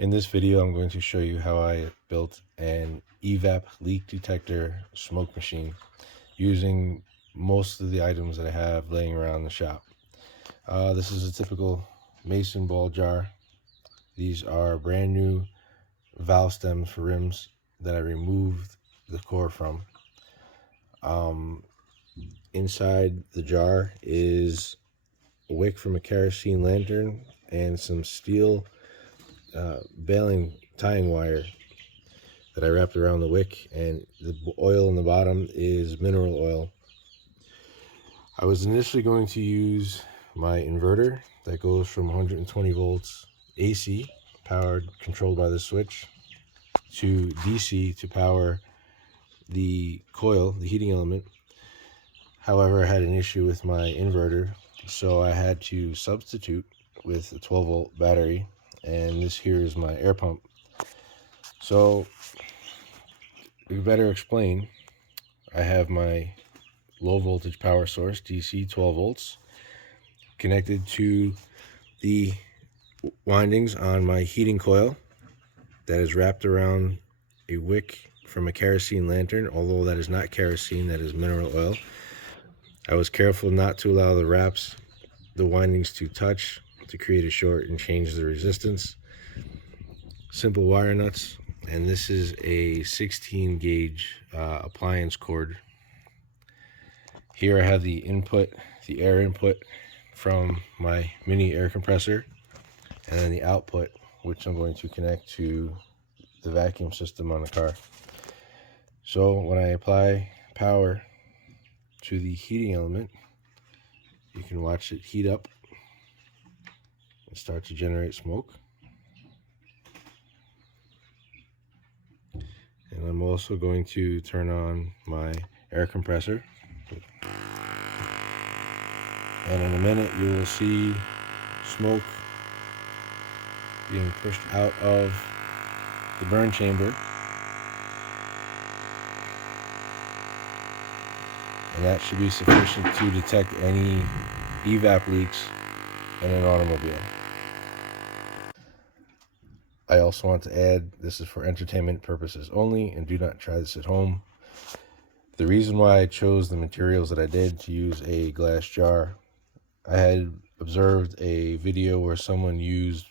In this video, I'm going to show you how I built an Evap leak detector smoke machine using most of the items that I have laying around the shop. This is a typical mason ball jar. These are brand new valve stems for rims that I removed the core from. Inside the jar is a wick from a kerosene lantern and some steel baling tying wire that I wrapped around the wick, and the oil in the bottom is mineral oil. I was initially going to use my inverter that goes from 120 volts AC, controlled by the switch, to DC to power the coil, the heating element. However, I had an issue with my inverter, so I had to substitute with a 12 volt battery, and this here is my air pump. So we better explain, I have my low voltage power source, DC 12 volts, connected to the windings on my heating coil that is wrapped around a wick from a kerosene lantern, although that is not kerosene, that is mineral oil. I was careful not to allow the windings to touch to create a short and change the resistance. Simple wire nuts, and this is a 16 gauge appliance cord. Here I have the input, the air input from my mini air compressor, and then the output, which I'm going to connect to the vacuum system on the car. So when I apply power to the heating element, you can watch it heat up and start to generate smoke. And I'm also going to turn on my air compressor. And in a minute, you will see smoke being pushed out of the burn chamber. And that should be sufficient to detect any evap leaks in an automobile. I also want to add, this is for entertainment purposes only, and do not try this at home. The reason why I chose the materials that I did to use a glass jar, I had observed a video where someone used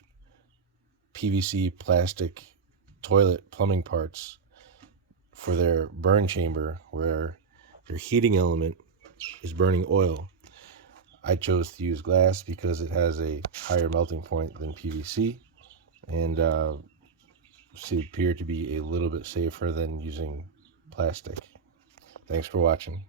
PVC plastic toilet plumbing parts for their burn chamber where their heating element is burning oil. I chose to use glass because it has a higher melting point than PVC, and appear to be a little bit safer than using plastic. Thanks for watching.